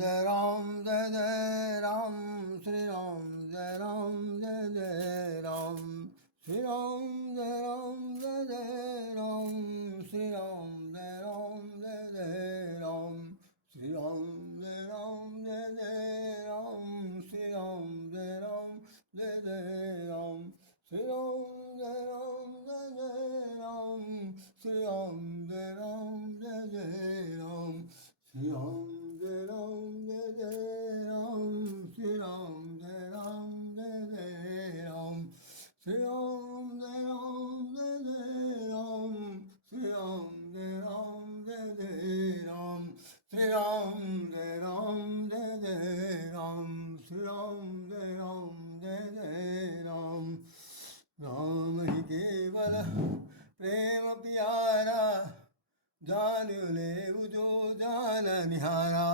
जय राम जय जय राम श्री राम जय राम जय जय राम श्री राम जय राम जय जय राम श्री राम जय राम जय जय राम श्री राम जय राम जय जय राम श्री राम जय राम जय जय राम श्री राम जय राम जय जय राम श्री राम जय राम जय जय राम श्री राम जय राम जय जय राम श्री राम जय राम जय जय राम श्री राम जय राम जय जय राम श्री राम जय राम जय जय राम श्री राम जय राम जय जय राम श्री राम जय राम जय जय राम राम ही केवल प्रेम प्यारा जान ले जो जान निहारा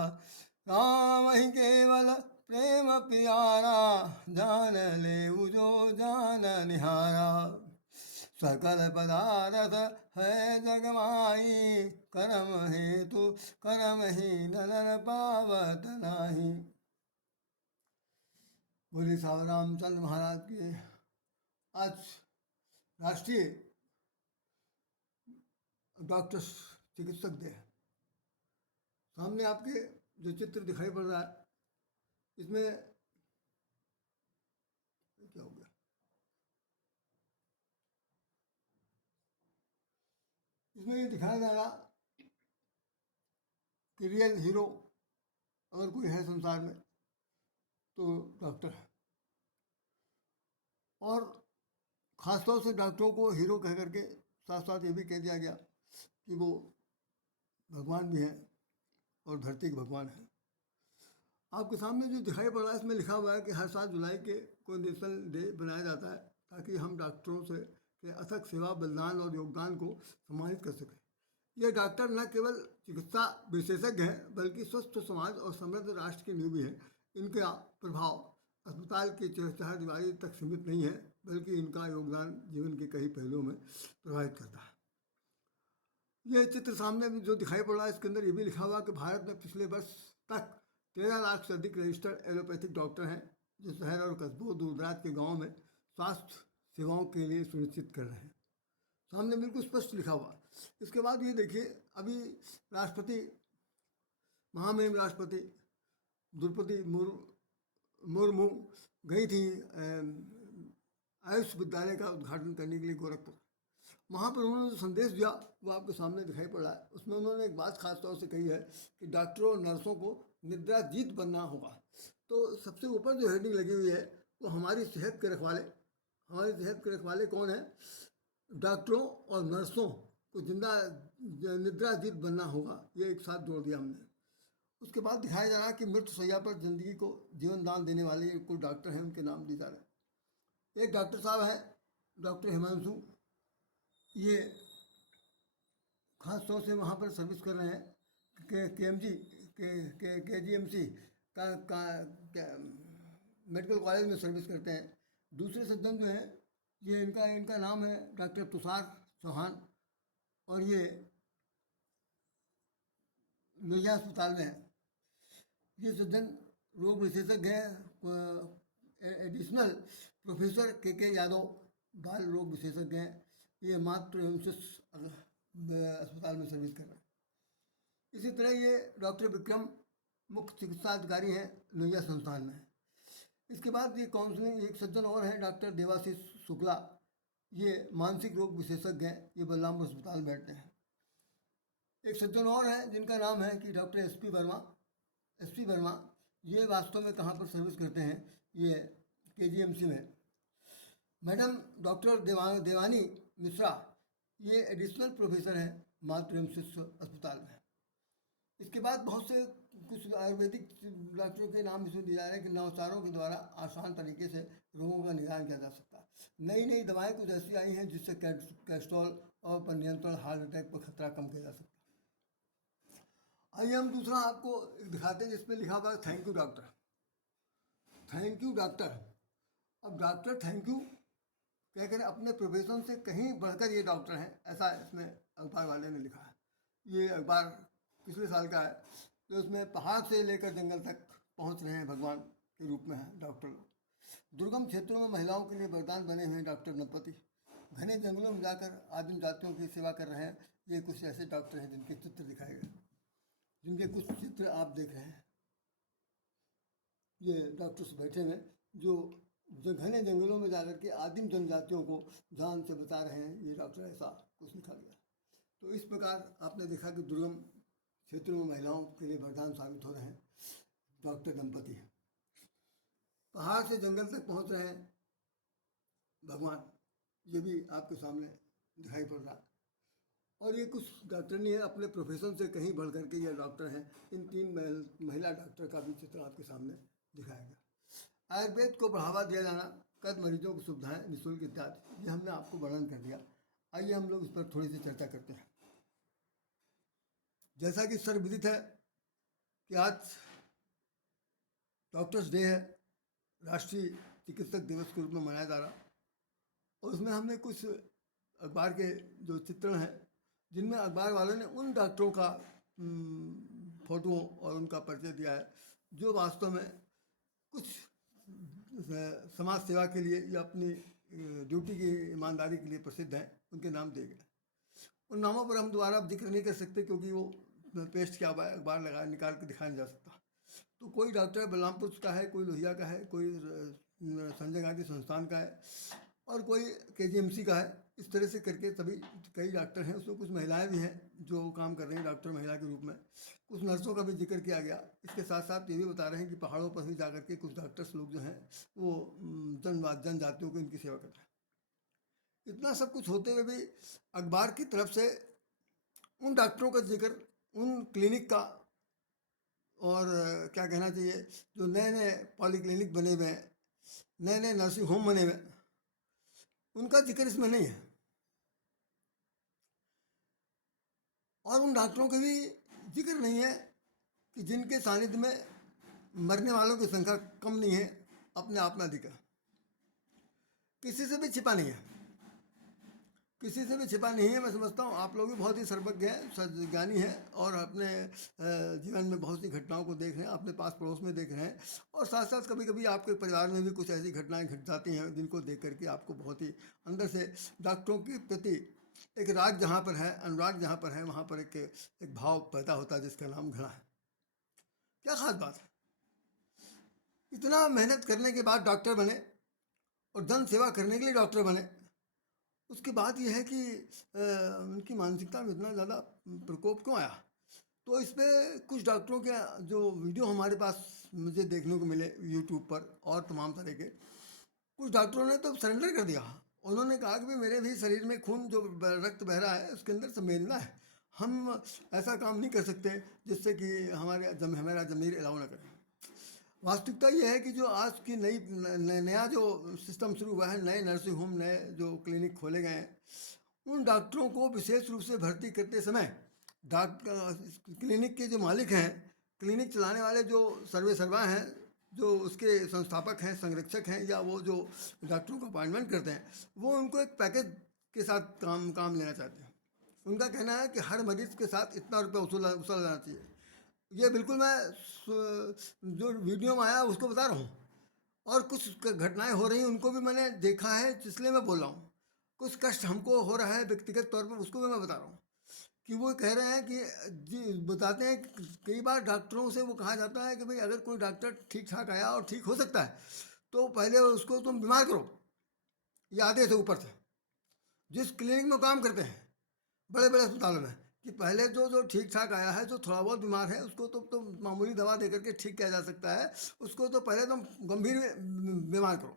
राम ही केवल प्रेम प्यारा जान ले जो जान निहारा सकल पदार्थ है जगमाई कर्म हेतु कर्म ही नर पावत नाही। बोले साहब रामचंद्र महाराज के आज राष्ट्रीय डॉक्टर चिकित्सक डे। सामने आपके जो चित्र दिखाई पड़ रहा है इसमें क्या हो गया, इसमें ये दिखाया जा रहा कि रियल हीरो अगर कोई है संसार में तो डॉक्टर है, और ख़ासतौर से डॉक्टरों को हीरो कह करके साथ साथ ये भी कह दिया गया कि वो भगवान भी हैं और धरती के भगवान हैं। आपके सामने जो दिखाई पड़ रहा है इसमें लिखा हुआ है कि हर साल जुलाई के को नेशनल डे बनाया जाता है ताकि हम डॉक्टरों से के अथक सेवा बलिदान और योगदान को सम्मानित कर सकें। ये डॉक्टर न केवल चिकित्सा विशेषज्ञ हैं बल्कि स्वस्थ समाज और समृद्ध राष्ट्र की नींव भी हैं। इनका प्रभाव अस्पताल की चारदीवारी तक सीमित नहीं है बल्कि इनका योगदान जीवन के कई पहलुओं में प्रभावित करता है। ये चित्र सामने जो दिखाई पड़ रहा है इसके अंदर ये भी लिखा हुआ कि भारत में पिछले वर्ष तक 13 लाख से अधिक रजिस्टर्ड एलोपैथिक डॉक्टर हैं जो शहर और कस्बों दूर दराज के गाँव में स्वास्थ्य सेवाओं के लिए सुनिश्चित कर रहे हैं। सामने बिल्कुल स्पष्ट लिखा हुआ। इसके बाद ये देखिए, अभी राष्ट्रपति महामहिम राष्ट्रपति द्रौपदी मुर्मू गई थी आयुष विद्यालय का उद्घाटन करने के लिए गोरखपुर। वहाँ पर उन्होंने जो संदेश दिया वो आपके सामने दिखाई पड़ रहा है। उसमें उन्होंने एक बात खास तौर से कही है कि डॉक्टरों और नर्सों को निद्राजीत बनना होगा। तो सबसे ऊपर जो हेडिंग लगी हुई है वो हमारी सेहत के रखवाले। हमारी सेहत के रखवाले कौन है? डॉक्टरों और नर्सों को निद्राजीत बनना होगा। ये एक साथ जोड़ दिया हमने। उसके बाद दिखाया जा रहा है कि मृत्यु शैया पर जिंदगी को जीवन दान देने वाले कुछ डॉक्टर हैं, उनके नाम दिए जा रहे हैं। एक डॉक्टर साहब हैं डॉक्टर हिमांशु, ये खास तौर से वहाँ पर सर्विस कर रहे हैं KGMC का मेडिकल कॉलेज में सर्विस करते हैं। दूसरे सज्जन जो हैं ये इनका नाम है डॉक्टर तुषार चौहान और ये लोहिया अस्पताल में है। ये सज्जन रोग विशेषज्ञ हैं। एडिशनल प्रोफेसर के यादव बाल रोग विशेषज्ञ हैं। ये मातृ एवं शिशु अस्पताल में सर्विस कर रहे हैं। इसी तरह ये डॉक्टर विक्रम मुख्य चिकित्सा अधिकारी हैं लोहिया संस्थान में। इसके बाद ये काउंसलिंग एक सज्जन और हैं डॉक्टर देवाशीष शुक्ला, ये मानसिक रोग विशेषज्ञ हैं। ये बलरामपुर अस्पताल में बैठते हैं। एक सज्जन और हैं जिनका नाम है कि डॉक्टर एसपी वर्मा। ये वास्तव में कहाँ पर सर्विस करते हैं? ये KGMC में। मैडम डॉक्टर देवानी मिश्रा, ये एडिशनल प्रोफेसर हैं मातृ एवं शिशु अस्पताल में। इसके बाद बहुत से कुछ आयुर्वेदिक डॉक्टरों के नाम इसमें दिए जा रहे हैं कि नवचारों के द्वारा आसान तरीके से रोगों का निदान किया जा सकता है। नई दवाएं कुछ ऐसी आई हैं जिससे कोलेस्ट्रॉल और पर नियंत्रण, हार्ट अटैक पर खतरा कम किया जा सकता है। आइए हम दूसरा आपको दिखाते हैं जिसमें लिखा हुआ है thank you doctor. Thank you doctor. अब डॉक्टर थैंक यू कहकर अपने प्रोफेशन से कहीं बढ़कर ये डॉक्टर हैं, ऐसा इसमें अखबार वाले ने लिखा है। ये अखबार पिछले साल का है तो उसमें पहाड़ से लेकर जंगल तक पहुंच रहे हैं भगवान के रूप में है डॉक्टर लोग। दुर्गम क्षेत्रों में महिलाओं के लिए वरदान बने हुए हैं डॉक्टर दंपति। घने जंगलों में जाकर आदिम जातियों की सेवा कर रहे हैं। ये कुछ ऐसे डॉक्टर हैं जिनके चित्र दिखाए गए, जिनके कुछ चित्र आप देख रहे हैं। ये डॉक्टर्स बैठे हुए जो घने जंगलों में जाकर के आदिम जनजातियों को जान से बचा रहे हैं। ये डॉक्टर ऐसा कुछ लिखा गया। तो इस प्रकार आपने देखा कि दुर्गम क्षेत्रों में महिलाओं के लिए वरदान साबित हो रहे हैं डॉक्टर दंपति। पहाड़ से जंगल तक पहुंच रहे हैं भगवान, ये भी आपके सामने दिखाई पड़ रहा है। और ये कुछ डॉक्टर नहीं है, अपने प्रोफेशन से कहीं बढ़ करके ये डॉक्टर हैं। इन 3 महिला डॉक्टर का भी चित्र आपके सामने दिखाया गया। आयुर्वेद को बढ़ावा दिया जाना, कद मरीजों की सुविधाएं निःशुल्क इत्यादि, ये हमने आपको वर्णन कर दिया। आइए हम लोग इस पर थोड़ी सी चर्चा करते हैं। जैसा कि सर्वविदित है कि आज डॉक्टर्स डे है, राष्ट्रीय चिकित्सक दिवस के रूप में मनाया जा रहा। और उसमें हमने कुछ अखबार के जो चित्रण हैं, जिनमें अखबार वालों ने उन डॉक्टरों का फोटो और उनका परिचय दिया है जो वास्तव में कुछ समाज सेवा के लिए या अपनी ड्यूटी की ईमानदारी के लिए प्रसिद्ध हैं। उनके नाम दिए गए। उन नामों पर हम दोबारा जिक्र नहीं कर सकते क्योंकि वो पेस्ट किया हुआ है, अखबार लगा निकाल के दिखाया नहीं जा सकता। तो कोई डॉक्टर बलरामपुर का है, कोई लोहिया का है, कोई संजय गांधी संस्थान का है और कोई KGMC का है। इस तरह से करके सभी कई डॉक्टर हैं। उसमें कुछ महिलाएं भी हैं जो काम कर रही हैं डॉक्टर महिला के रूप में। कुछ नर्सों का भी जिक्र किया गया। इसके साथ साथ ये भी बता रहे हैं कि पहाड़ों पर भी जाकर के कुछ डॉक्टर्स लोग जो हैं वो जनजातियों को इनकी सेवा कर रहे हैं। इतना सब कुछ होते हुए भी अखबार की तरफ से उन डॉक्टरों का जिक्र, उन क्लिनिक का, और क्या कहना चाहिए, जो नए नए पॉलीक्लिनिक बने हुए हैं, नए नए नर्सिंग होम बने हुए हैं, उनका जिक्र इसमें नहीं है। और उन डॉक्टरों का भी जिक्र नहीं है कि जिनके सानिध्य में मरने वालों की संख्या कम नहीं है, अपने आप में अधिक है। किसी से भी छिपा नहीं है, किसी से भी छिपा नहीं है। मैं समझता हूँ आप लोग भी बहुत ही सर्वज्ञ हैं, ज्ञानी हैं और अपने जीवन में बहुत सी घटनाओं को देख रहे हैं, अपने पास पड़ोस में देख रहे हैं। और साथ साथ कभी कभी आपके परिवार में भी कुछ ऐसी घटनाएं घट जाती हैं जिनको देख करके आपको बहुत ही अंदर से डॉक्टरों के प्रति एक राग जहाँ पर है, अनुराग जहाँ पर है, वहाँ पर एक भाव पैदा होता है जिसका नाम घृणा है। क्या खास बात है, इतना मेहनत करने के बाद डॉक्टर बने और जन सेवा करने के लिए डॉक्टर बने। उसके बाद ये है कि उनकी मानसिकता में इतना ज़्यादा प्रकोप क्यों आया। तो इस पर कुछ डॉक्टरों के जो वीडियो हमारे पास मुझे देखने को मिले यूट्यूब पर और तमाम तरह के, कुछ डॉक्टरों ने तो सरेंडर कर दिया। उन्होंने कहा कि भाई मेरे भी शरीर में खून जो रक्त बह रहा है उसके अंदर संवेदना है, हम ऐसा काम नहीं कर सकते जिससे कि हमारा ज़मीर अलाउ ना करे। वास्तविकता यह है कि जो आज की नया जो सिस्टम शुरू हुआ है, नए नर्सिंग होम, नए जो क्लिनिक खोले गए हैं, उन डॉक्टरों को विशेष रूप से भर्ती करते समय क्लिनिक के जो मालिक हैं, क्लिनिक चलाने वाले जो सर्वा हैं, जो उसके संस्थापक हैं, संरक्षक हैं, या वो जो डॉक्टरों को अपॉइंटमेंट करते हैं, वो उनको एक पैकेज के साथ काम लेना चाहते हैं। उनका कहना है कि हर मरीज के साथ इतना रुपया वसूला जाना चाहिए। ये बिल्कुल मैं जो वीडियो में आया उसको बता रहा हूँ, और कुछ घटनाएं हो रही हैं उनको भी मैंने देखा है, इसलिए मैं बोल रहा हूँ। कुछ कष्ट हमको हो रहा है व्यक्तिगत तौर पर, उसको भी मैं बता रहा हूँ कि वो कह रहे हैं कि जी बताते हैं कि कई बार डॉक्टरों से वो कहा जाता है कि भाई अगर कोई डॉक्टर ठीक ठाक आया और ठीक हो सकता है तो पहले उसको तुम बीमार करो। ये आदेश है ऊपर से जिस क्लिनिक में काम करते हैं बड़े बड़े अस्पतालों में, कि पहले जो ठीक ठाक आया है, जो थोड़ा बहुत बीमार है, उसको तो मामूली दवा दे करके ठीक किया जा सकता है। उसको तो पहले तुम गंभीर बीमार करो।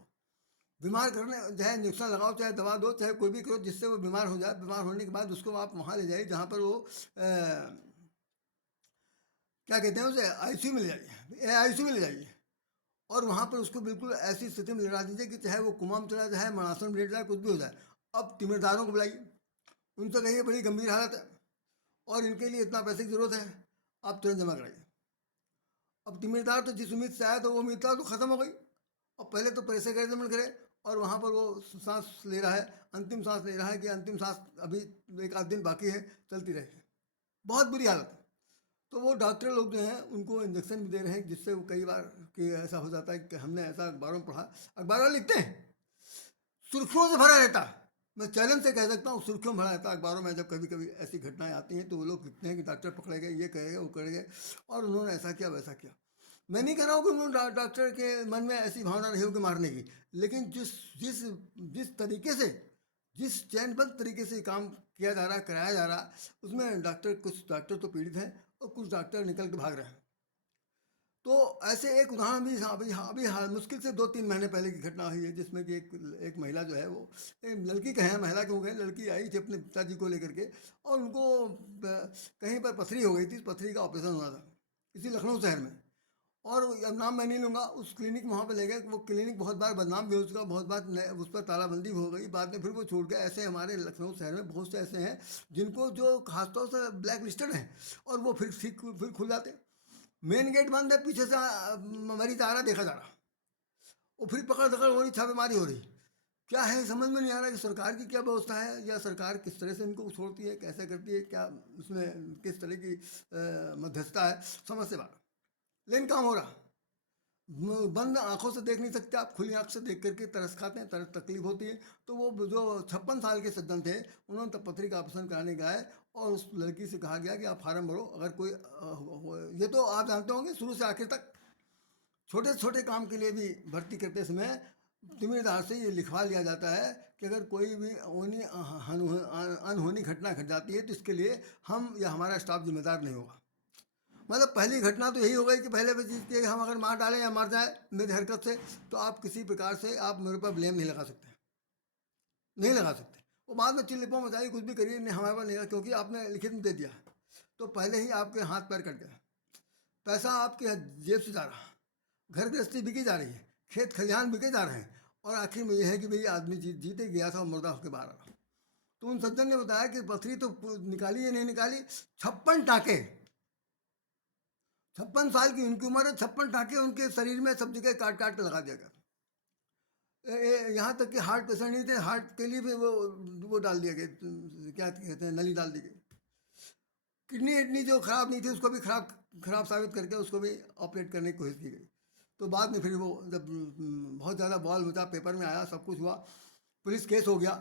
बीमार करने चाहे इंजेक्शन लगाओ, चाहे दवा दो, चाहे कोई भी करो जिससे वो बीमार हो जाए। बीमार होने के बाद उसको आप वहाँ ले जाइए जहाँ पर वो क्या कहते हैं उसे, ICU में ले जाइए, ICU में ले जाइए, और वहाँ पर उसको बिल्कुल ऐसी स्थिति में लगा दीजिए कि चाहे वो कुमाम चला जाए, मरणासन लेट जाए, कुछ भी हो जाए। अब तिमिरदारों को बुलाइए, उनसे कहिए बड़ी गंभीर हालत है और इनके लिए इतना पैसे की जरूरत है, आप तुरंत जमा कराइए। अब तिमिरदार तो जिस उम्मीद से आया तो वो उम्मीद तो खत्म हो गई। और पहले तो पैसे का अरेंजमेंट करे और वहाँ पर वो सांस ले रहा है, अंतिम सांस ले रहा है कि अंतिम सांस अभी 1 आध दिन बाकी है, चलती रहे। बहुत बुरी हालत है। तो वो डॉक्टर लोग जो हैं उनको इंजेक्शन भी दे रहे हैं, जिससे वो कई बार कि ऐसा हो जाता है कि हमने ऐसा अखबारों में पढ़ा, अखबार वाले लिखते हैं सुर्खियों से भरा रहता है। मैं चैलेंज से कह सकता हूँ सुर्खियों में भरा रहता है अखबारों में। जब कभी कभी ऐसी घटनाएं आती हैं तो वो लोग लिखते हैं कि डॉक्टर पकड़े गए, ये करेंगे वो करेंगे, और उन्होंने ऐसा किया वैसा किया। मैं नहीं कह रहा हूँ कि उन्होंने डॉक्टर के मन में ऐसी भावना नहीं होगी मारने की, लेकिन जिस जिस जिस तरीके से, जिस चैनबद्ध तरीके से काम किया जा रहा है, कराया जा रहा है, उसमें डॉक्टर, कुछ डॉक्टर तो पीड़ित हैं और कुछ डॉक्टर निकल के भाग रहे हैं। तो ऐसे एक उदाहरण भी, हाँ अभी, हाँ अभी, हाँ मुश्किल से 2-3 महीने पहले की घटना हुई है, जिसमें कि एक महिला जो है वो, एक लड़की कहें, महिला क्यों कहें, लड़की आई थी अपने पिताजी को लेकर के, और उनको कहीं पर पथरी हो गई थी, पथरी का ऑपरेशन हुआ था इसी लखनऊ शहर में। और अब नाम मैं नहीं लूँगा, उस क्लिनिक वहाँ पे ले गए, वो क्लिनिक बहुत बार बदनाम भी हो चुका, बहुत बार उस पर तालाबंदी भी हो गई, बाद में फिर वो छूट गया। ऐसे हमारे लखनऊ शहर में बहुत से ऐसे हैं जिनको, जो खासतौर से ब्लैक लिस्टेड हैं, और वो फिर खुल जाते। मेन गेट बंद है, पीछे से मरीज आ रहा, देखा जा रहा, और फिर पकड़ धकड़ हो रही, छापेमारी हो रही। क्या है समझ में नहीं आ रहा कि सरकार की क्या व्यवस्था है, या सरकार किस तरह से इनको छोड़ती है, कैसे करती है, क्या उसमें किस तरह की मध्यस्थता है, समझ से बाहर। लेकिन काम हो रहा, बंद आंखों से देख नहीं सकते आप, खुली आंख से देख करके तरस खाते हैं, तरस तकलीफ होती है। तो वो जो 56 साल के सज्जन थे, उन्होंने तब पथरी का ऑपरेशन कराने गए, और उस लड़की से कहा गया कि आप फार्म भरो, अगर कोई ये तो आप जानते होंगे शुरू से आखिर तक छोटे छोटे काम के लिए भी भर्ती करते समय जिम्मेदार से ये लिखवा लिया जाता है कि अगर कोई भी अनहोनी घटना घट जाती है तो इसके लिए हम या हमारा स्टाफ जिम्मेदार नहीं होगा। मतलब पहली घटना तो यही हो गई कि पहले भी चीज़ कि हम अगर मार डालें या मर जाए मेरी हरकत से, तो आप किसी प्रकार से आप मेरे पर ब्लेम नहीं लगा सकते, नहीं लगा सकते। वो बाद में चिल्लिपों मचाइए, कुछ भी करिए, नहीं हमारे पास नहीं लगा, क्योंकि आपने लिखित में दे दिया, तो पहले ही आपके हाथ पैर कट गया, पैसा आपके जेब से जा रहा, घर गृहस्थी बिकी जा रही है, खेत खलिहान बिके जा रहे हैं, और आखिर में यह है कि भाई आदमी जीते गया था और मुर्दा होकर बाहर आ रहा। तो उन सज्जन ने बताया कि पथरी तो निकाली या नहीं निकाली, 56 टाँके, 56 साल की उनकी उम्र है, 56 टाँके उनके शरीर में सब जगह काट काट के लगा दिया गया। यहाँ तक कि हार्ट पेशेंट नहीं थे, हार्ट के लिए भी वो डाल दिया गया, क्या कहते हैं, नली डाल दी गई। किडनी इडनी जो खराब नहीं थी उसको भी खराब खराब साबित करके उसको भी ऑपरेट करने की कोशिश की गई। तो बाद में फिर वो जब बहुत ज़्यादा बॉल मचा, पेपर में आया, सब कुछ हुआ, पुलिस केस हो गया,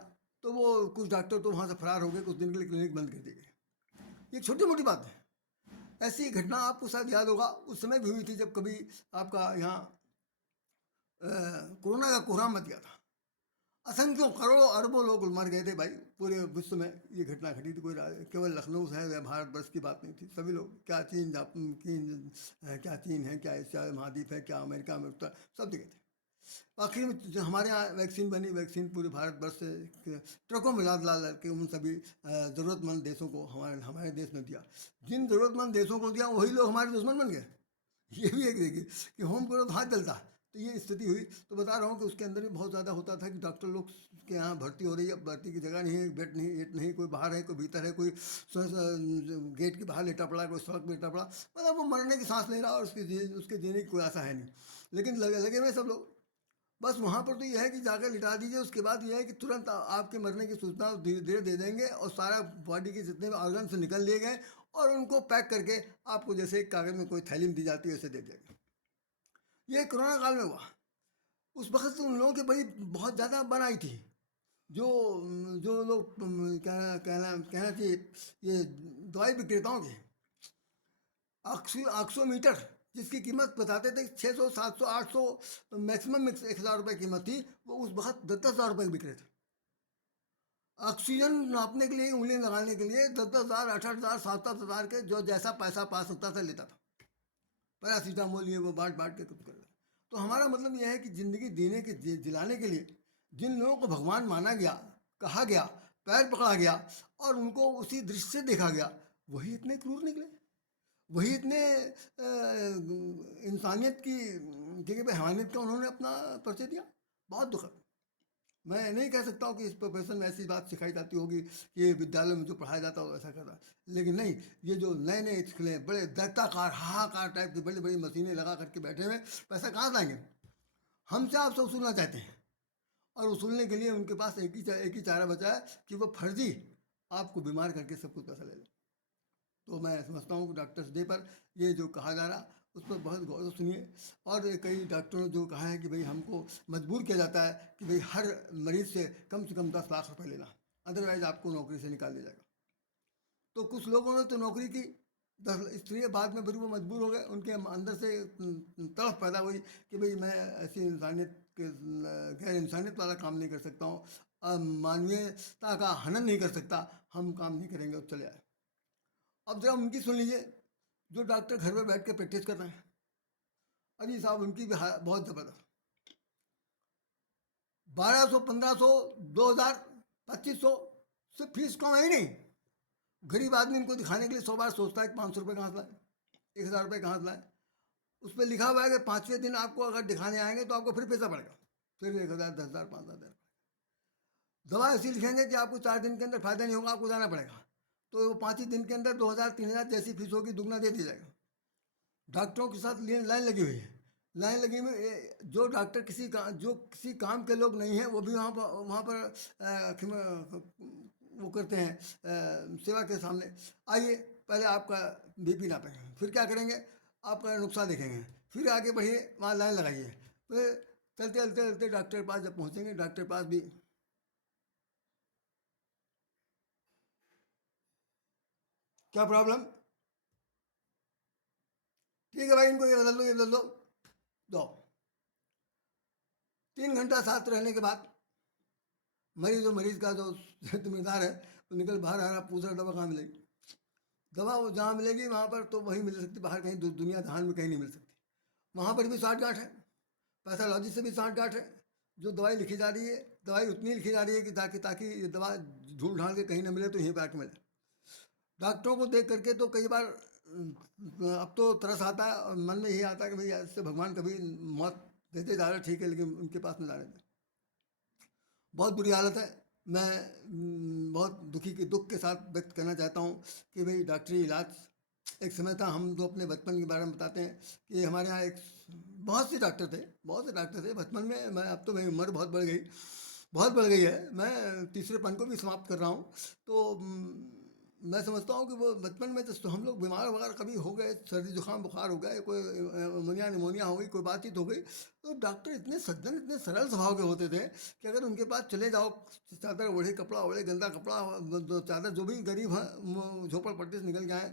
तो वो कुछ डॉक्टर तो वहाँ से फरार हो गए, कुछ दिन के लिए क्लिनिक बंद कर दी गई। ये छोटी मोटी बात है। ऐसी घटना आपको शायद याद होगा, उस समय भी हुई थी जब कभी आपका यहाँ कोरोना का कोहराम मच गया था। असंख्यों करोड़ों अरबों लोग मर गए थे भाई, पूरे विश्व में ये घटना घटी थी। कोई केवल लखनऊ शहर या भारतवर्ष की बात नहीं थी, सभी लोग, क्या चीन क्या चीन है, क्या एशिया महाद्वीप है, क्या अमेरिका में उत्तर, सब जगह थे। आखिर में जो हमारे यहाँ वैक्सीन बनी, वैक्सीन पूरे भारतवर्ष से ट्रकों में लाद ला के उन सभी ज़रूरतमंद देशों को हमारे हमारे देश में दिया। जिन ज़रूरतमंद देशों को दिया वही लोग हमारे दुश्मन बन गए। ये भी एक देखिए कि होम करो तो हाथ जलता है। तो ये स्थिति हुई। तो बता रहा हूँ कि उसके अंदर भी बहुत ज़्यादा होता था कि डॉक्टर लोग के यहाँ भर्ती हो रही है, भर्ती की जगह नहीं है, बेड नहीं, एट नहीं, कोई बाहर है, कोई भीतर है, कोई गेट के बाहर लेटा पड़ा, कोई सड़क पर लेटा पड़ा, मतलब वो मरने की सांस ले रहा और उसके जीने की कोई आशा है नहीं। लेकिन लगे हुए सब लोग। बस वहाँ पर तो यह है कि जाकर लिटा दीजिए, उसके बाद यह है कि तुरंत आपके मरने की सूचना धीरे धीरे दे देंगे, और सारा बॉडी के जितने भी ऑर्गन से निकल लिए गए, और उनको पैक करके आपको जैसे कागज़ में कोई थैली में दी जाती है वैसे दे देंगे। ये कोरोना काल में हुआ। उस वक्त तो उन लोगों की बड़ी बहुत ज़्यादा बनाई थी, जो जो लोग कहना कहना कहना चाहिए, ये दवाई विक्रेताओं की ऑक्सीमीटर, जिसकी कीमत बताते थे 600 700 800, मैक्सिमम 1,000 रुपये कीमत थी, वो उस वक्त 10,000 रुपये बिक रहे थे। ऑक्सीजन नापने के लिए, उंगली लगाने के लिए 10,000 8,000 7,000 के जो जैसा पैसा पा सकता था लेता था। पैरासीटामोल ये वो बांट बांट के कुछ कर रहे। तो हमारा मतलब यह है कि ज़िंदगी जीने के जिलाने के लिए जिन लोगों को भगवान माना गया, कहा गया, पैर पकड़ा गया, और उनको उसी दृष्टि से देखा गया, वही इतने क्रूर निकले, वही इतने इंसानियत की जगह पे हैवानियत का उन्होंने अपना परिचय दिया। बहुत दुखद। मैं नहीं कह सकता हूँ कि इस प्रोफेशन में ऐसी बात सिखाई जाती होगी कि ये विद्यालय में जो पढ़ाया जाता हो ऐसा करता, लेकिन नहीं, ये जो नए नए स्कूलें, बड़े दैत्याकार हाहाकार टाइप की बड़ी बड़ी मशीनें लगा करके बैठे हुए, पैसा कहाँ से लाएंगे? हमसे आपसे वसूलना चाहते हैं, और वसूलने के लिए उनके पास एक ही चारा बचा है कि वो फर्जी आपको बीमार करके सब कुछ पैसा ले लें। तो मैं समझता हूँ कि डॉक्टर्स डे पर ये जो कहा जा रहा उस पर बहुत गौर से सुनिए। और कई डॉक्टरों ने जो कहा है कि भाई हमको मजबूर किया जाता है कि भाई हर मरीज से कम 10 लाख रुपए लेना, अदरवाइज आपको नौकरी से निकाल दिया जाएगा। तो कुछ लोगों ने तो नौकरी की, 10 इसलिए बाद में फिर वो मजबूर हो गए, उनके अंदर से तड़फ पैदा हुई कि भाई मैं ऐसी इंसानियत के गैर इंसानियत वाला काम नहीं कर सकता हूँ, मानवीयता का हनन नहीं कर सकता, हम काम नहीं करेंगे और चले आए। अब जरा उनकी सुन लीजिए जो डॉक्टर घर में बैठ के प्रैक्टिस कर रहे हैं। अजी साहब उनकी भी बहुत ज़बरदस्त, 1200, 1500, 2000, 2500 से फीस कम है ही नहीं। गरीब आदमी इनको दिखाने के लिए 100 बार सोचता है कि 500 रुपये कहाँ से लाए, 1000 रुपये कहाँ से लाए। उस पर लिखा हुआ है कि 5वें दिन आपको अगर दिखाने आएंगे तो आपको फिर पैसा पड़ेगा, फिर 1000, 10,000, 5,000। दवा ऐसी लिखेंगे कि आपको 4 दिन के अंदर फायदा नहीं होगा, आपको जाना पड़ेगा, तो वो 5 ही दिन के अंदर 2,000, 3,000 जैसी फीस होगी दुगना दे दिया जाएगा। डॉक्टरों के साथ लाइन लगी हुई है, लाइन लगी हुई जो डॉक्टर जो किसी काम के लोग नहीं हैं वो भी वहाँ पर वो करते हैं सेवा के सामने। आइए पहले आपका बीपी नापेंगे, फिर क्या करेंगे, आपका नुस्खा देखेंगे, फिर आगे बढ़िए, वहाँ लाइन लगाइए, फिर चलते चलते चलते डॉक्टर के पास जब पहुँचेंगे, डॉक्टर के पास भी क्या प्रॉब्लम, ठीक है भाई इनको ये बदल दो, ये बदल दो, दो। 3 घंटा साथ रहने के बाद मरीज का जो जिम्मेदार है वो निकल बाहर आ रहा, पूछ रहा दवा कहाँ मिलेगी। दवा वो जहाँ मिलेगी वहाँ पर तो वही मिल सकती, बाहर कहीं दुनिया जहान में कहीं नहीं मिल सकती। वहाँ पर भी साठ गांठ है, पैथोलॉजी से भी साठ गांठ है। जो दवाई लिखी जा रही है, दवाई उतनी लिखी जा रही है कि ताकि ये दवा ढूंढ ढांड के कहीं ना मिले तो यहीं पर आके मिले। डॉक्टरों को देख करके तो कई बार अब तो तरस आता है और मन में यही आता है कि भाई ऐसे भगवान कभी मौत देते जा रहे ठीक है, लेकिन उनके पास में जाने दें। बहुत बुरी हालत है। मैं बहुत दुख के साथ व्यक्त करना चाहता हूँ कि भाई डॉक्टरी इलाज एक समय था, हम जो अपने बचपन के बारे में बताते हैं कि हमारे यहाँ एक बहुत से डॉक्टर थे, बहुत से डॉक्टर थे बचपन में। मैं अब तो मेरी उम्र बहुत बढ़ गई है, मैं तीसरेपन को भी समाप्त कर रहा हूँ। तो मैं समझता हूँ कि वो बचपन में तो हम लोग बीमार वगैरह कभी हो गए, सर्दी जुकाम बुखार हो गया, कोई निमोनिया हो गई, कोई बातचीत हो गई, तो डॉक्टर इतने सज्जन, इतने सरल स्वभाव के होते थे कि अगर उनके पास चले जाओ, चादर ओढ़े, कपड़ा ओढ़े, गंदा कपड़ा, चादर, जो भी गरीब हैं झोपड़पट्टी से निकल के आए,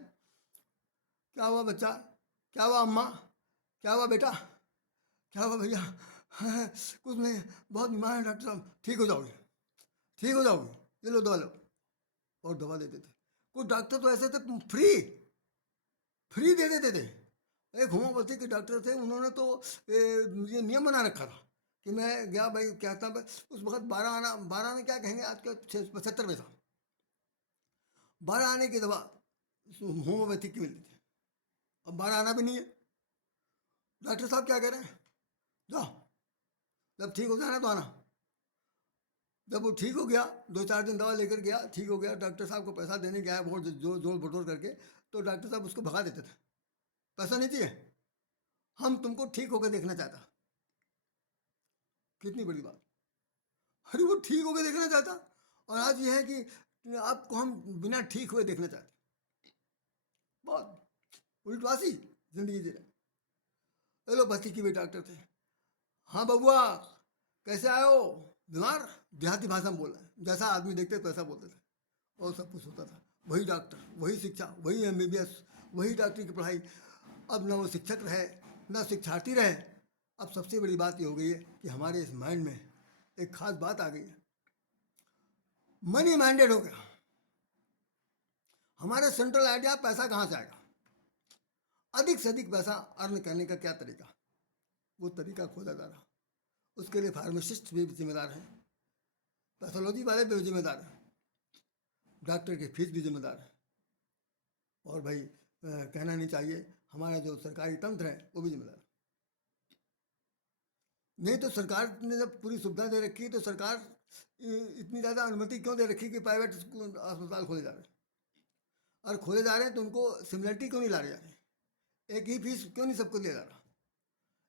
क्या हुआ बच्चा, क्या हुआ अम्मा, क्या हुआ बेटा, क्या हुआ भैया, हाँ, कुछ नहीं, बहुत बीमार है डॉक्टर साहब, ठीक हो जाओगे, ठीक हो जाओगे, ये लो दवा लो, और दवा देते थे। कुछ डॉक्टर तो ऐसे थे फ्री फ्री दे देते थे। एक होम्योपैथी के डॉक्टर थे, उन्होंने तो ये नियम बना रखा था कि मैं गया भाई, क्या था उस वक्त 12 आना क्या कहेंगे, आज का 75 पैसा, 12 आने की दवा होम्योपैथिक की मिलती थी। अब 12 आना भी नहीं है। डॉक्टर साहब क्या कह रहे हैं, जाओ, जब ठीक हो जाना तो आना। जब वो ठीक हो गया, 2-4 दिन दवा लेकर गया, ठीक हो गया, डॉक्टर साहब को पैसा देने गया बहुत जोर बटोर करके, तो डॉक्टर साहब उसको भगा देते थे, पैसा नहीं चाहिए, हम तुमको ठीक होकर देखना चाहता। कितनी बड़ी बात, अरे वो ठीक होकर देखना चाहता, और आज ये है कि आपको हम बिना ठीक हुए देखना चाहते। बहुत उल्टवासी जिंदगी जी रहे। एलोपैथी के भी डॉक्टर थे, हाँ बबुआ कैसे आए हो, बीमार, देहाती भाषा में बोला, जैसा आदमी देखते तो ऐसा बोलते थे, और सब कुछ होता था। वही डॉक्टर, वही शिक्षा, वही एमबीबीएस, वही डॉक्टरी की पढ़ाई। अब ना वो शिक्षक रहे, ना शिक्षार्थी रहे। अब सबसे बड़ी बात ये हो गई है कि हमारे इस माइंड में एक खास बात आ गई है, मनी माइंडेड हो गया। हमारे सेंट्रल आइडिया पैसा कहाँ से आएगा, अधिक से अधिक पैसा अर्न करने का क्या तरीका, वो तरीका खोजा जा रहा। उसके लिए फार्मासिस्ट भी जिम्मेदार हैं, पैथोलॉजी वाले भी जिम्मेदार हैं, डॉक्टर की फीस भी जिम्मेदार है, और भाई कहना नहीं चाहिए हमारा जो सरकारी तंत्र है वो भी जिम्मेदार है। नहीं तो सरकार ने जब पूरी सुविधा दे रखी तो सरकार इतनी ज़्यादा अनुमति क्यों दे रखी कि प्राइवेट अस्पताल खोले जा रहे हैं, और खोले जा रहे हैं तो उनको सिमिलरिटी क्यों नहीं ला रहे जा रहे, एक ही फीस क्यों नहीं सबको ले जा रहा।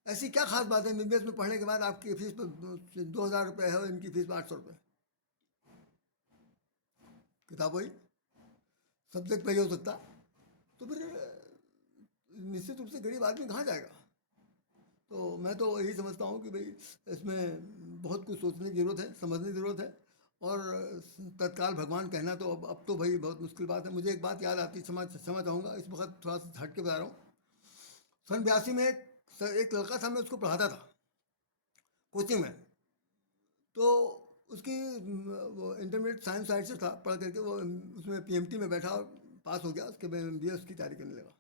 ऐसी क्या खास बात है एमबीबीएस में पढ़ने के बाद आपकी फीस तो 2,000 रुपये है, इनकी फीस 800 रुपये, किताब वही, सब्जेक्ट वही हो सकता, तो फिर निश्चित रूप से गरीब आदमी कहाँ जाएगा। तो मैं तो यही समझता हूँ कि भाई इसमें बहुत कुछ सोचने की ज़रूरत है, समझने की ज़रूरत है। और तत्काल भगवान कहना तो अब तो भाई बहुत मुश्किल बात है। मुझे एक बात याद आती, समझ आऊँगा, इस वक्त थोड़ा सा हट के बता रहा हूँ। सन 82 में एक लड़का था, मैं उसको पढ़ाता था कोचिंग में। तो उसकी वो इंटरमीडिएट साइंस साइड से था, पढ़ करके वो उसमें पीएमटी में बैठा और पास हो गया। उसके बाद एमबीएस की तैयारी करने लगा।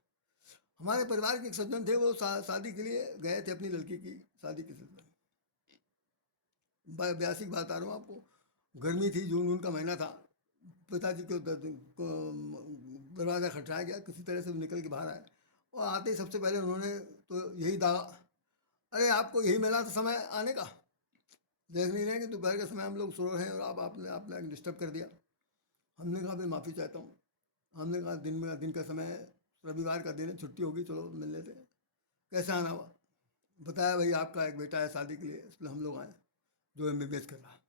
हमारे परिवार के एक सज्जन थे, वो शादी के लिए गए थे अपनी लड़की की शादी के सिलसिले में। 82 की बात आ रहा हूँ आपको। गर्मी थी, जून जून का महीना था। पिताजी को दरवाज़ा खटखटाया गया, किसी तरह से वो निकल के बाहर आए। और आते ही सबसे पहले उन्होंने तो यही दावा, अरे आपको यही मिला था समय आने का, देख नहीं रहे कि दोपहर के समय हम लोग सो रहे हैं और आपने आपने डिस्टर्ब कर दिया। हमने कहा भाई माफ़ी चाहता हूँ। हमने कहा दिन का समय है, रविवार का दिन है, छुट्टी होगी, चलो मिल लेते हैं। कैसे आना हुआ? बताया भाई आपका एक बेटा है शादी के लिए, इसलिए हम लोग आए, जो एमबीबीएस कर रहा है।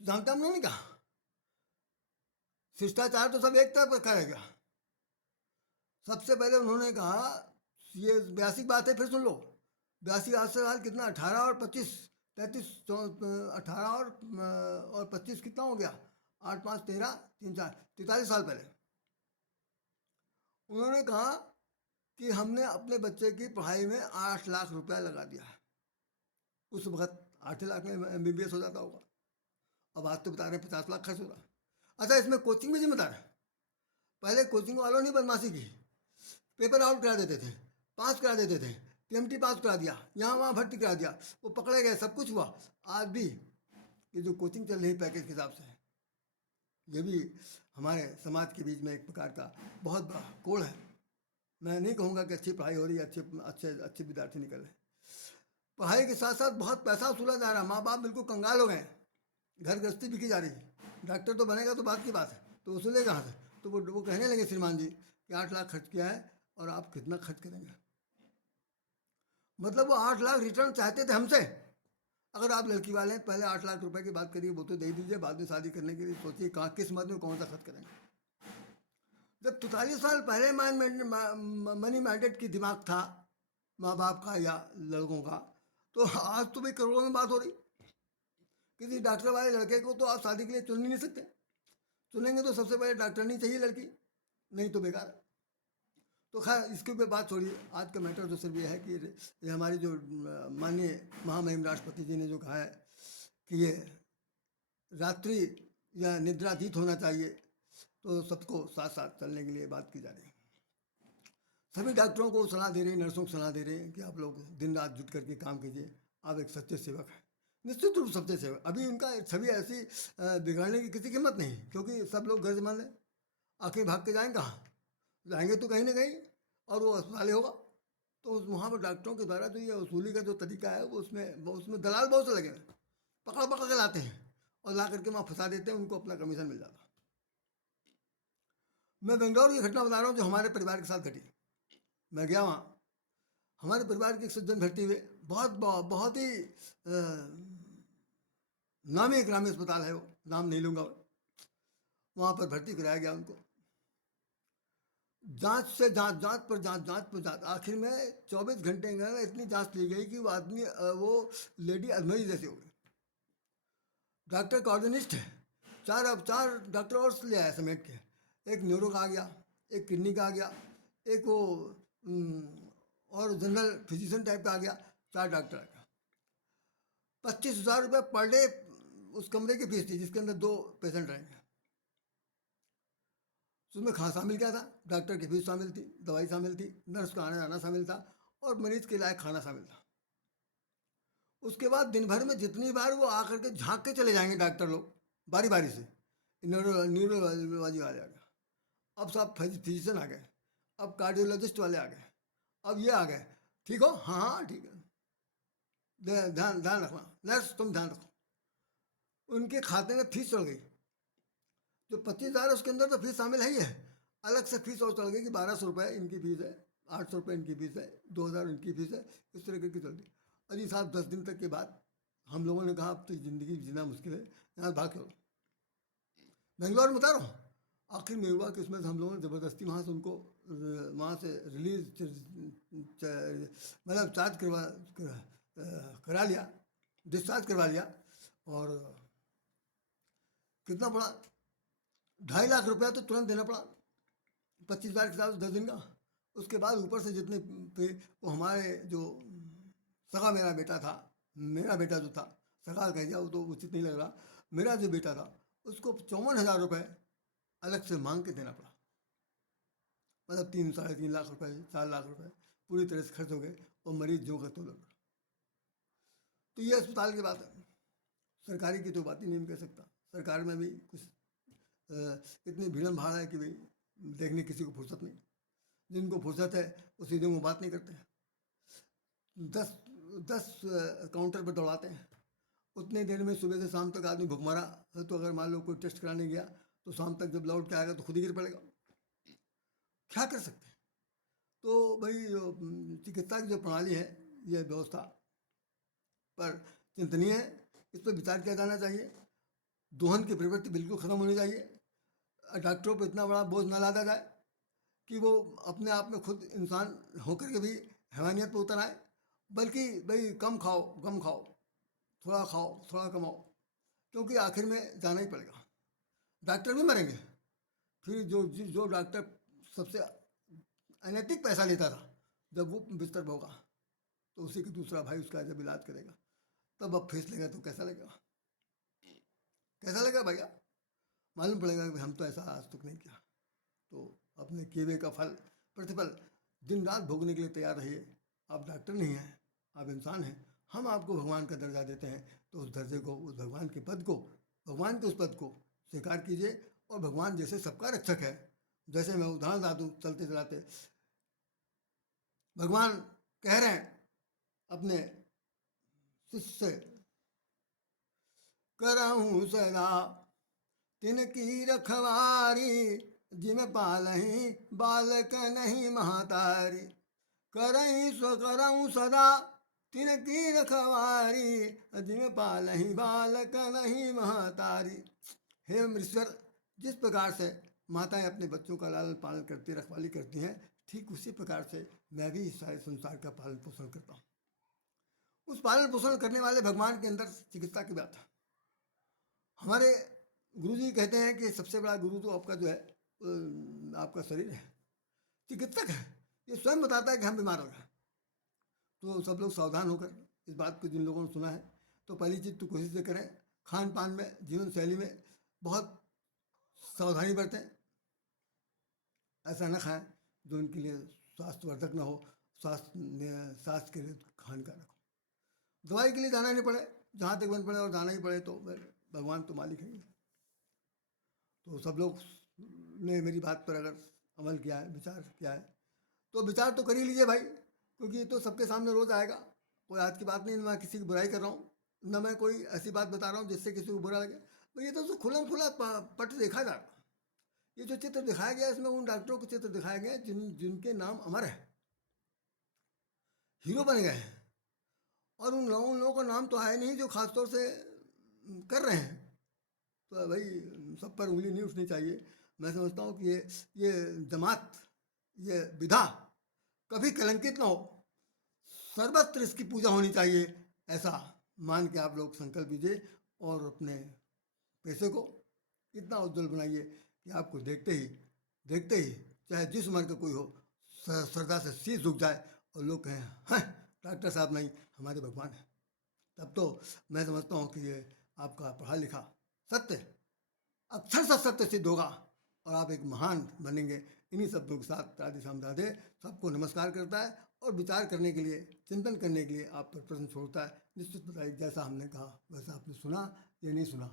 जानते हम लोगों ने कहा, शिष्टाचार तो सब एक तरफ रखा रहेगा। सबसे पहले उन्होंने कहा, ये 82 बात है, फिर सुन लो। 82 आज से साल कितना, 18 और 25, 33, 18 और 25 कितना हो गया, 8 5 13 3 4 43 साल पहले। उन्होंने कहा कि हमने अपने बच्चे की पढ़ाई में 8 लाख रुपया लगा दिया। उस वक्त 8 लाख में एमबीबीएस हो जाता होगा। अब आज तो बता रहे हैं 50 लाख खर्च होगा। अच्छा, इसमें कोचिंग भी जिम्मेदार है। पहले कोचिंग वालों ने बदमाशी की, पेपर आउट करा देते थे, पास करा देते थे, पीएमटी पास करा दिया, यहाँ वहाँ भर्ती करा दिया, वो पकड़े गए, सब कुछ हुआ। आज भी ये जो कोचिंग चल रही है पैकेज के हिसाब से, ये भी हमारे समाज के बीच में एक प्रकार का बहुत बड़ा कोड़ है। मैं नहीं कहूँगा कि अच्छी पढ़ाई हो रही है, अच्छे अच्छे अच्छे विद्यार्थी निकल रहे हैं। पढ़ाई के साथ साथ बहुत पैसा वसूला जा रहा है, माँ बाप बिल्कुल कंगाल हो गए, घर गृहस्थी बिकी जा रही है। डॉक्टर तो बनेगा तो बात की बात है, तो वसूले कहाँ से? तो वो कहने लगे श्रीमान जी कि 8 लाख खर्च किया है और आप कितना खर्च करेंगे। मतलब वो 8 लाख रिटर्न चाहते थे हमसे। अगर आप लड़की वाले हैं, पहले 8 लाख रुपए की बात करिए, वो तो दे दीजिए, बाद में शादी करने के लिए सोचिए कहाँ किस मत में कौन सा खर्च करेंगे। जब 43 साल पहले मनी माइंडेड की दिमाग था माँ बाप का या लड़कों का, तो आज तो भाई करोड़ों में बात हो रही। किसी डॉक्टर वाले लड़के को तो आप शादी के लिए चुन ही नहीं सकते। चुनेंगे तो सबसे पहले डॉक्टर नहीं चाहिए लड़की, नहीं तो बेकार है। तो खैर इसके ऊपर बात छोड़िए, आज का मैटर तो सिर्फ ये है कि ये हमारी जो माननीय महामहिम राष्ट्रपति जी ने जो कहा है कि ये रात्रि या निद्रातीत होना चाहिए, तो सबको साथ साथ चलने के लिए बात की जा रही है। सभी डॉक्टरों को सलाह दे रहे हैं, नर्सों को सलाह दे रहे हैं कि आप लोग दिन रात जुट करके काम कीजिए, आप एक सच्चे सेवक हैं। निश्चित रूप से सच्चे सेवक। अभी उनका छवि ऐसी बिगाड़ने की किसी की हिम्मत नहीं, क्योंकि सब लोग गर्जमंद हैं। आखिर भाग के जाएंगे कहाँ? जाएंगे तो कहीं ना कहीं, और वो अस्पताल ही होगा। तो वहाँ पर डॉक्टरों के द्वारा जो ये वसूली का जो तरीका है, वो उसमें दलाल बहुत से लगे हैं, पकड़ पकड़ के लाते हैं और ला करके वहाँ फंसा देते हैं, उनको अपना कमीशन मिल जाता। मैं बेंगलोर की घटना बता रहा हूँ जो हमारे परिवार के साथ घटी। मैं गया वहाँ, हमारे परिवार के एक सज्जन भर्ती हुए, बहुत ही नामी ग्रामीण अस्पताल है वो, नाम नहीं लूँगा। वहाँ पर भर्ती कराया गया उनको। जांच से जांच, जांच पर जांच, जांच पर जांच, आखिर में 24 घंटे के अंदर इतनी जांच ली गई कि वो आदमी वो लेडी अजमरी जैसी हो गई। डॉक्टर कोऑर्डिनिस्ट है, चार डॉक्टर और ले आया समेट के। एक न्यूरो का आ गया, एक किडनी का आ गया, एक वो और जनरल फिजिशियन टाइप का आ गया। 4 डॉक्टर आ गया। 25,000 रुपये पर डे उस कमरे की फीस थी, जिसके अंदर 2 पेशेंट रहेंगे। उसमें खाना शामिल क्या था? डॉक्टर की फीस शामिल थी, दवाई शामिल थी, नर्स का आना जाना शामिल था, और मरीज के लायक खाना शामिल था। उसके बाद दिन भर में जितनी बार वो आकर के झांक के चले जाएंगे डॉक्टर लोग, बारी बारी से। न्यूरोलॉजी वाले आ गए, अब सब फिजिशियन आ गए, अब कार्डियोलॉजिस्ट वाले आ गए, अब ये आ गए। ठीक हो? हाँ हाँ ठीक है, ध्यान ध्यान रखना, नर्स तुम ध्यान रखो। उनके खाते में फीस चढ़ गई। जो 25,000 है उसके अंदर तो फीस शामिल है ही है, अलग से फीस और चढ़ गई कि 1,200 रुपये इनकी फीस है, 800 रुपये इनकी फीस है, 2,000 इनकी फीस है, इस तरह की चल रही। अजी साहब 10 दिन तक के बाद हम लोगों ने कहा अब तो ज़िंदगी जीना मुश्किल है, यहाँ भाग चलो। बेंगलोर में बता रहा हूँ, आखिर में हुआ कि उसमें से हम लोगों ने ज़बरदस्ती वहाँ से उनको वहाँ से रिलीज मतलब चार्ज करा लिया, डिस्चार्ज करवा लिया। और कितना पड़ा, 2.5 लाख रुपया तो तुरंत देना पड़ा, 25,000 के साथ 10 दिन का। उसके बाद ऊपर से जितने पे वो हमारे जो सगा मेरा बेटा था, मेरा बेटा जो था, सगा कह दिया वो तो उचित नहीं लग रहा, मेरा जो बेटा था उसको 54,000 रुपये अलग से मांग के देना पड़ा। मतलब 3-3.5 लाख रुपए, 4 लाख रुपए पूरी तरह से खर्च हो गए और मरीज जो का तो लग। तो ये अस्पताल की बात है, सरकारी की तो बात ही नहीं कह सकता। सरकार में भी कुछ इतनी भीड़म भाड़ है कि भाई देखने किसी को फुर्सत नहीं। जिनको फुर्सत है वो सीधे मुँह बात नहीं करते हैं, 10 काउंटर पर दौड़ाते हैं। उतने देर में सुबह से शाम तक आदमी भुखमरा है, तो अगर मान लो कोई टेस्ट कराने गया तो शाम तक जब लौट के आएगा तो खुद ही गिर पड़ेगा। क्या कर सकते हैं? तो भाई चिकित्सा की जो प्रणाली है, ये व्यवस्था पर चिंतनीय है, इस पर विचार किया जाना चाहिए। दोहन की प्रवृत्ति बिल्कुल ख़त्म होनी चाहिए। डॉक्टरों पर इतना बड़ा बोझ न लादा जाए कि वो अपने आप में खुद इंसान होकर के भी हैवानियत पर उतर आए, बल्कि भाई कम खाओ, कम खाओ, थोड़ा खाओ, थोड़ा कमाओ, क्योंकि आखिर में जाना ही पड़ेगा। डॉक्टर भी मरेंगे। फिर जो डॉक्टर सबसे अनैतिक पैसा लेता था, जब वो बिस्तर पर होगा तो उसी का दूसरा भाई उसका जब इलाज करेगा तब अब फीस लेगा तो कैसा लगेगा? कैसा लगेगा भैया? मालूम पड़ेगा कि हम तो ऐसा आज तक नहीं किया। तो अपने किए हुए का फल, प्रतिफल दिन रात भोगने के लिए तैयार रहिए। आप डॉक्टर नहीं हैं, आप इंसान हैं। हम आपको भगवान का दर्जा देते हैं, तो उस दर्जे को, उस भगवान के पद को, भगवान के उस पद को स्वीकार कीजिए। और भगवान जैसे सबका रक्षक है, जैसे मैं उदाहरण दा दूँ चलते चलाते, भगवान कह रहे हैं अपने शिष्य से, करहूँ सदा तिनकी रखवारी, जिम पालही बालक नहीं महतारी। करही सो करहूँ सदा तिनकी रखवारी, जिम पालही बालक नहीं महतारी। हे अमृतसर, जिस प्रकार से माताएं अपने बच्चों का लालन पालन करती, रखवाली करती हैं, ठीक उसी प्रकार से मैं भी इस सारे संसार का पालन पोषण करता हूँ। उस पालन पोषण करने वाले भगवान के अंदर चिकित्सा की बात है। हमारे गुरु जी कहते हैं कि सबसे बड़ा गुरु तो आपका जो है आपका शरीर है, चिकित्सक है। ये स्वयं बताता है कि हम बीमार हो गए। तो सब लोग सावधान होकर इस बात को, जिन लोगों ने सुना है, तो पहली चीज़ तो कोशिश ये करें, खान पान में, जीवन शैली में बहुत सावधानी बरतें। ऐसा न खाएं जो उनके लिए स्वास्थ्यवर्धक न हो, स्वास्थ्य के लिए हानिकारक हो। दवाई के लिए जाना नहीं पड़े, जहाँ तक बन पड़े और जाना ही पड़े तो भगवान तो मालिक है। तो सब लोग ने मेरी बात पर अगर अमल किया है, विचार किया है, तो विचार तो कर ही लीजिए भाई, क्योंकि ये तो सबके सामने रोज़ आएगा। कोई आज की बात नहीं, मैं किसी की बुराई कर रहा हूँ, न मैं कोई ऐसी बात बता रहा हूँ जिससे किसी को बुरा लगे। तो ये तो खुला खुला पट देखा जा रहा। ये जो चित्र दिखाया गया, इसमें उन डॉक्टरों के चित्र दिखाए गए जिनके नाम अमर है, हीरो बन गए हैं। और उन लोगों का नाम तो आया नहीं जो खासतौर से कर रहे हैं। तो भाई सब पर उंगली नहीं उठनी चाहिए। मैं समझता हूँ कि ये जमात, ये विधा कभी कलंकित ना हो, सर्वत्र इसकी पूजा होनी चाहिए, ऐसा मान के आप लोग संकल्प लीजिए और अपने पैसे को इतना उज्जवल बनाइए कि आपको देखते ही चाहे जिस उम्र का कोई हो, श्रद्धा से शीश झुक जाए और लोग कहें, हैं डॉक्टर साहब नहीं, हमारे भगवान हैं। तब तो मैं समझता हूँ कि ये आपका पढ़ा लिखा सत्य अक्षर सा सत्य सिद्ध होगा और आप एक महान बनेंगे। इन्हीं शब्दों के साथ राधे श्याम राधे सबको नमस्कार करता है और विचार करने के लिए, चिंतन करने के लिए आप पर प्रश्न छोड़ता है। निश्चित बताइए, जैसा हमने कहा वैसा आपने सुना या नहीं सुना।